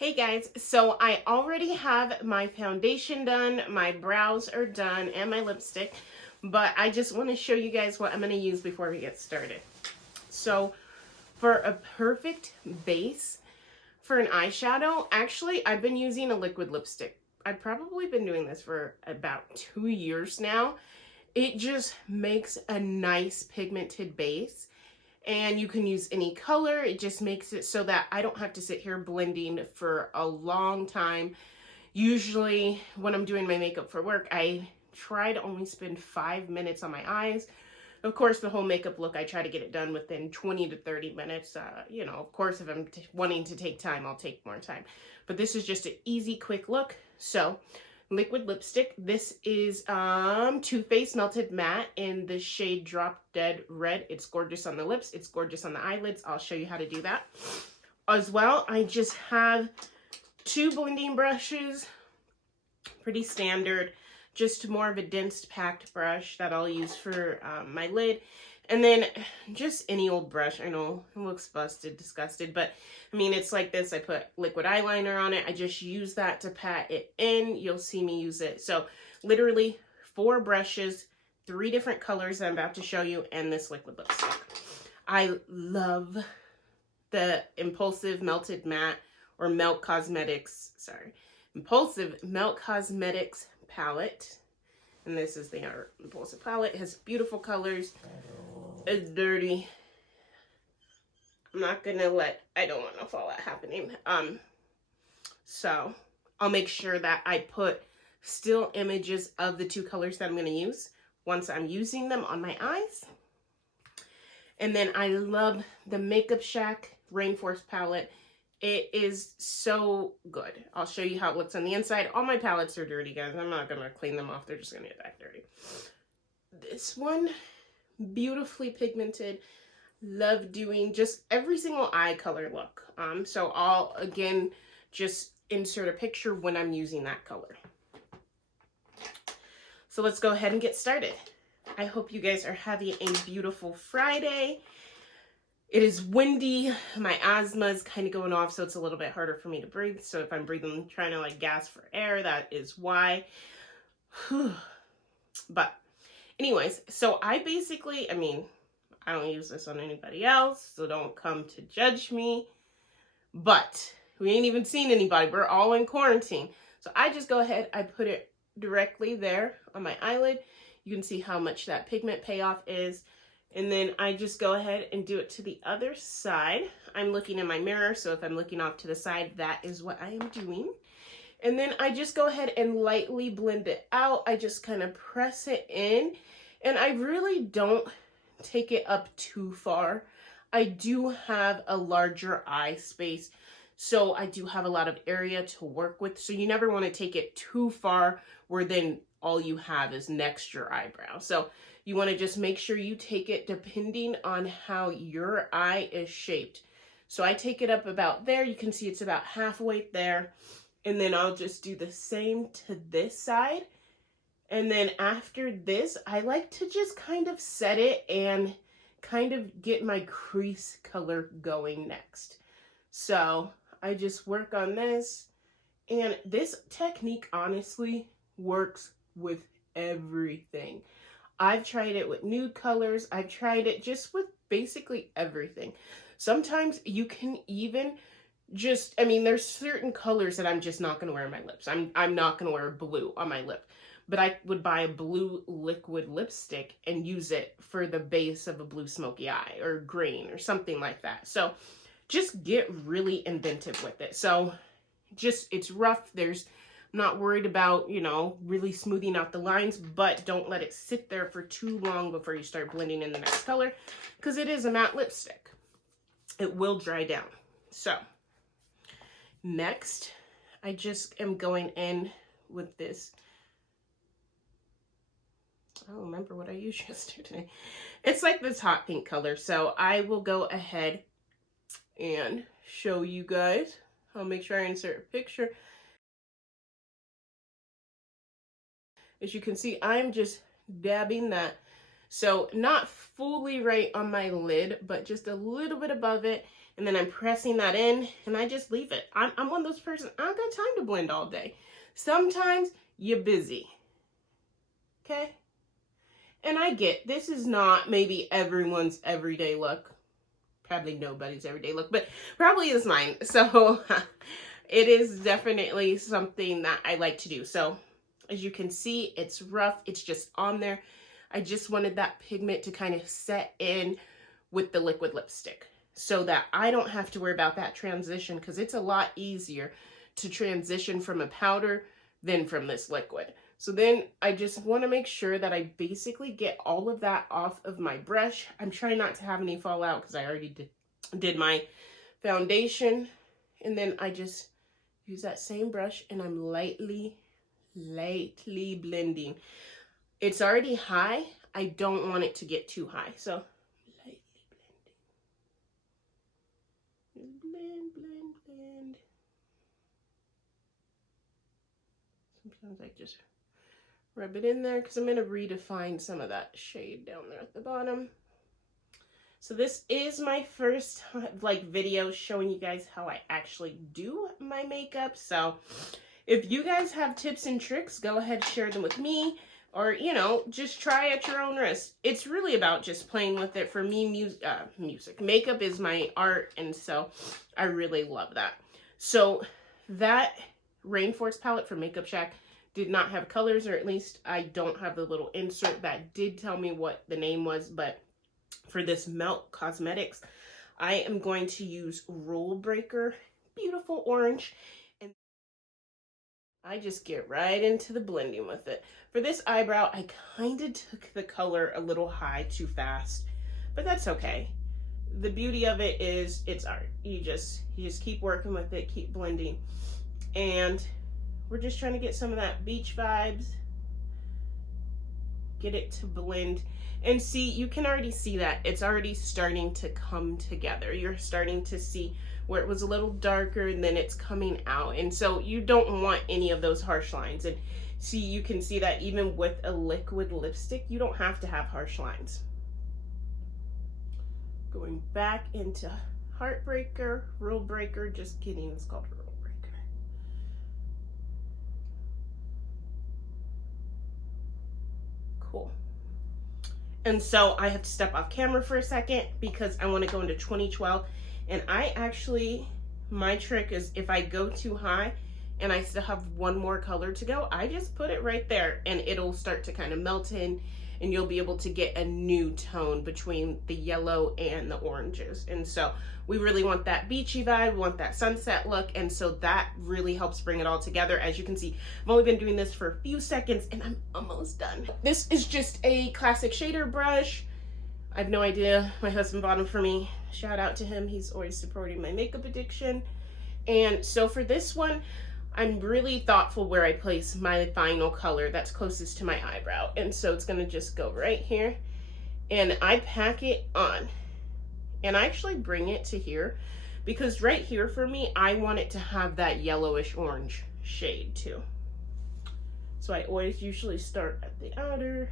Hey guys, so I already have my foundation done, my brows are done, and my lipstick, but I just want to show you guys what I'm going to use before we get started. So for a perfect base for an eyeshadow, actually I've been using a liquid lipstick. I've probably been doing this for about 2 years now. It just makes a nice pigmented base. And you can use any color. It just makes it so that I don't have to sit here blending for a long time. Usually when I'm doing my makeup for work, I try to only spend 5 minutes on my eyes. Of course, the whole makeup look, I try to get it done within 20 to 30 minutes. Of course, if I'm wanting to take time, I'll take more time. But this is just an easy, quick look. So liquid lipstick. This is Too Faced Melted Matte in the shade Drop Dead Red. It's gorgeous on the lips. It's gorgeous on the eyelids. I'll show you how to do that. As well, I just have 2 blending brushes. Pretty standard. Just more of a dense packed brush that I'll use for my lid. And then just any old brush. I know it looks busted, disgusted, but I mean, it's like this. I put liquid eyeliner on it. I just use that to pat it in. You'll see me use it. So literally 4 brushes, 3 different colors I'm about to show you, and this liquid lipstick. I love the Impulsive Melted Matte or Melt Cosmetics, Impulsive Melt Cosmetics palette. And this is the Impulsive palette. It has beautiful colors. It's dirty. I'm not gonna I don't want no fallout happening. So I'll make sure that I put still images of the 2 colors that I'm gonna use once I'm using them on my eyes. And then I love the Makeup Shack Rainforest palette. It is so good. I'll show you how it looks on the inside. All my palettes are dirty, guys. I'm not gonna clean them off. They're just gonna get that dirty. This one, beautifully pigmented. Love doing just every single eye color look. So I'll again just insert a picture when I'm using that color. So let's go ahead and get started. I hope you guys are having a beautiful Friday. It is windy. My asthma is kind of going off, so it's a little bit harder for me to breathe. So if I'm breathing, trying to gas for air, that is why. But anyways, so I don't use this on anybody else, so don't come to judge me. But we ain't even seen anybody. We're all in quarantine. So I just go ahead, I put it directly there on my eyelid. You can see how much that pigment payoff is. And then I just go ahead and do it to the other side. I'm looking in my mirror, so if I'm looking off to the side, that is what I am doing. And then I just go ahead and lightly blend it out. I just kind of press it in. And I really don't take it up too far. I do have a larger eye space, so I do have a lot of area to work with. So you never want to take it too far where then all you have is next your eyebrow. So you want to just make sure you take it depending on how your eye is shaped. So I take it up about there. You can see it's about halfway there. And then I'll just do the same to this side. And then after this, I like to just kind of set it and kind of get my crease color going next. So I just work on this. And this technique honestly works with everything. I've tried it with nude colors. I've tried it just with basically everything. Sometimes you can even just, there's certain colors that I'm just not going to wear on my lips. I'm not going to wear blue on my lip. But I would buy a blue liquid lipstick and use it for the base of a blue smoky eye or green or something like that. So just get really inventive with it. So it's rough. I'm not worried about, really smoothing out the lines, but don't let it sit there for too long before you start blending in the next color, because it is a matte lipstick. It will dry down. So next, I just am going in with this. I don't remember what I used yesterday. It's like this hot pink color. So I will go ahead and show you guys. I'll make sure I insert a picture. As you can see, I'm just dabbing that. So not fully right on my lid, but just a little bit above it. And then I'm pressing that in and I just leave it. I'm one of those persons, I don't got time to blend all day. Sometimes you're busy, okay? And I get, this is not maybe everyone's everyday look. Probably nobody's everyday look, but probably is mine. So it is definitely something that I like to do. So as you can see, it's rough. It's just on there. I just wanted that pigment to kind of set in with the liquid lipstick so that I don't have to worry about that transition, because it's a lot easier to transition from a powder than from this liquid. So then I just want to make sure that I basically get all of that off of my brush. I'm trying not to have any fall out because I already did my foundation. And then I just use that same brush and I'm lightly blending. It's already high. I don't want it to get too high. So lightly blending. Blend. Sometimes I just rub it in there because I'm going to redefine some of that shade down there at the bottom. So this is my first video showing you guys how I actually do my makeup. So if you guys have tips and tricks, go ahead, share them with me, or, you know, just try at your own risk. It's really about just playing with it. For me, makeup is my art, and so I really love that. So that Rainforest palette from Makeup Shack did not have colors, or at least I don't have the little insert that did tell me what the name was. But for this Melt Cosmetics, I am going to use Rule Breaker, beautiful orange, and I just get right into the blending with it. For this eyebrow, I kind of took the color a little high too fast, but that's okay. The beauty of it is it's art. You just keep working with it, keep blending, and we're just trying to get some of that beach vibes, get it to blend. And see, you can already see that it's already starting to come together. You're starting to see where it was a little darker and then it's coming out. And so you don't want any of those harsh lines. And see, you can see that even with a liquid lipstick, you don't have to have harsh lines. Going back into Heartbreaker, Rule Breaker, just kidding, it's called Rule Breaker. Cool. And so I have to step off camera for a second because I want to go into 2012. And I actually, my trick is if I go too high and I still have one more color to go, I just put it right there and it'll start to kind of melt in, and you'll be able to get a new tone between the yellow and the oranges. And so we really want that beachy vibe, we want that sunset look, and so that really helps bring it all together. As you can see, I've only been doing this for a few seconds and I'm almost done. This is just a classic shader brush. I have no idea. My husband bought them for me. Shout out to him. He's always supporting my makeup addiction. And so for this one, I'm really thoughtful where I place my final color that's closest to my eyebrow. And so it's gonna just go right here. And I pack it on. And I actually bring it to here because right here for me, I want it to have that yellowish orange shade too. So I always usually start at the outer,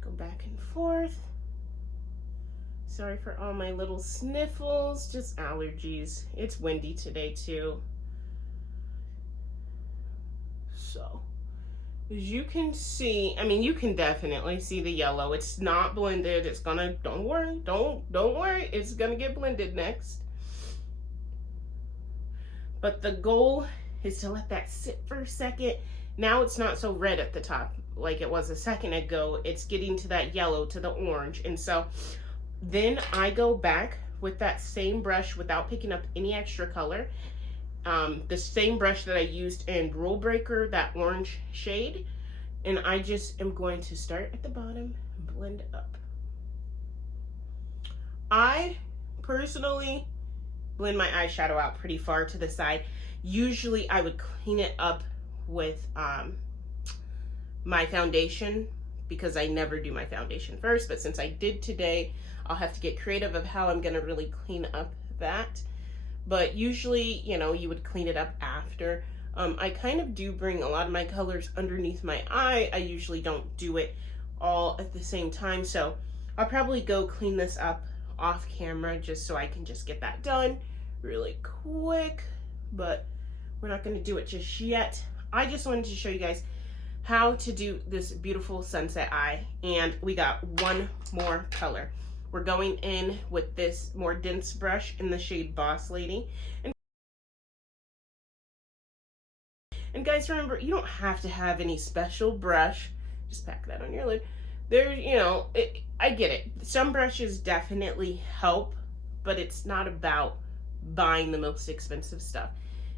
go back and forth. Sorry for all my little sniffles, just allergies. It's windy today too. So, as you can see, I mean, you can definitely see the yellow. It's not blended. It's gonna, don't worry, don't worry. It's gonna get blended next. But the goal is to let that sit for a second. Now it's not so red at the top like it was a second ago. It's getting to that yellow, to the orange. And so then I go back with that same brush without picking up any extra color. The same brush that I used in Rule Breaker, that orange shade. And I just am going to start at the bottom and blend up. I personally blend my eyeshadow out pretty far to the side. Usually I would clean it up with my foundation because I never do my foundation first. But since I did today, I'll have to get creative of how I'm gonna really clean up that. But usually, you know, you would clean it up after. I kind of do bring a lot of my colors underneath my eye. I usually don't do it all at the same time. So I'll probably go clean this up off camera just so I can just get that done really quick, but we're not going to do it just yet. I just wanted to show you guys how to do this beautiful sunset eye, and we got one more color. We're going in with this more dense brush in the shade Boss Lady. And guys, remember, you don't have to have any special brush. Just pack that on your lid. There, you know, I get it. Some brushes definitely help, but it's not about buying the most expensive stuff.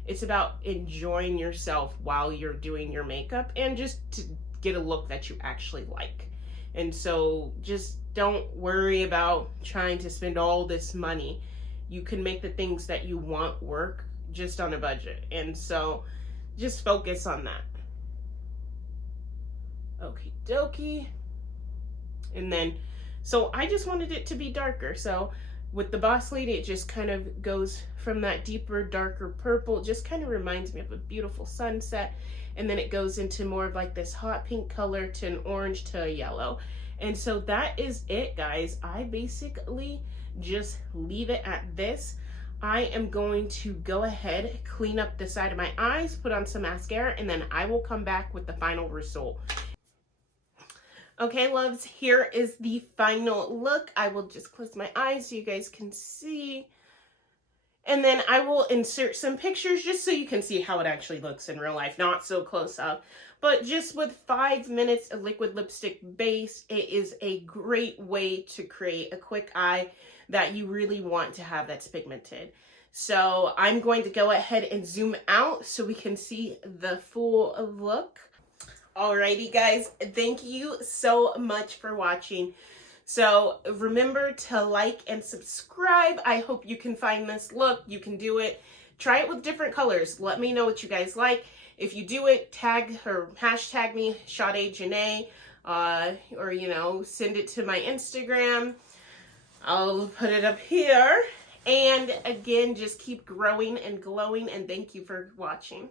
It's about enjoying yourself while you're doing your makeup and just to get a look that you actually like. And so just don't worry about trying to spend all this money. You can make the things that you want work just on a budget. And so just focus on that. Okie dokie. And then, so I just wanted it to be darker. So with the Boss Lady, it just kind of goes from that deeper, darker purple. It just kind of reminds me of a beautiful sunset. And then it goes into more of like this hot pink color to an orange to a yellow. And so that is it, guys. I basically just leave it at this. I am going to go ahead, clean up the side of my eyes, put on some mascara, and then I will come back with the final result. Okay, loves, here is the final look. I will just close my eyes so you guys can see. And then I will insert some pictures just so you can see how it actually looks in real life. Not so close up, but just with 5 minutes of liquid lipstick base, it is a great way to create a quick eye that you really want to have that's pigmented. So I'm going to go ahead and zoom out so we can see the full look. Alrighty, guys, thank you so much for watching. So remember to like and subscribe. I hope you can find this look. You can do it. Try it with different colors. Let me know what you guys like. If you do it, tag or hashtag me, Sade Janae, or, you know, send it to my Instagram. I'll put it up here. And again, just keep growing and glowing, and thank you for watching.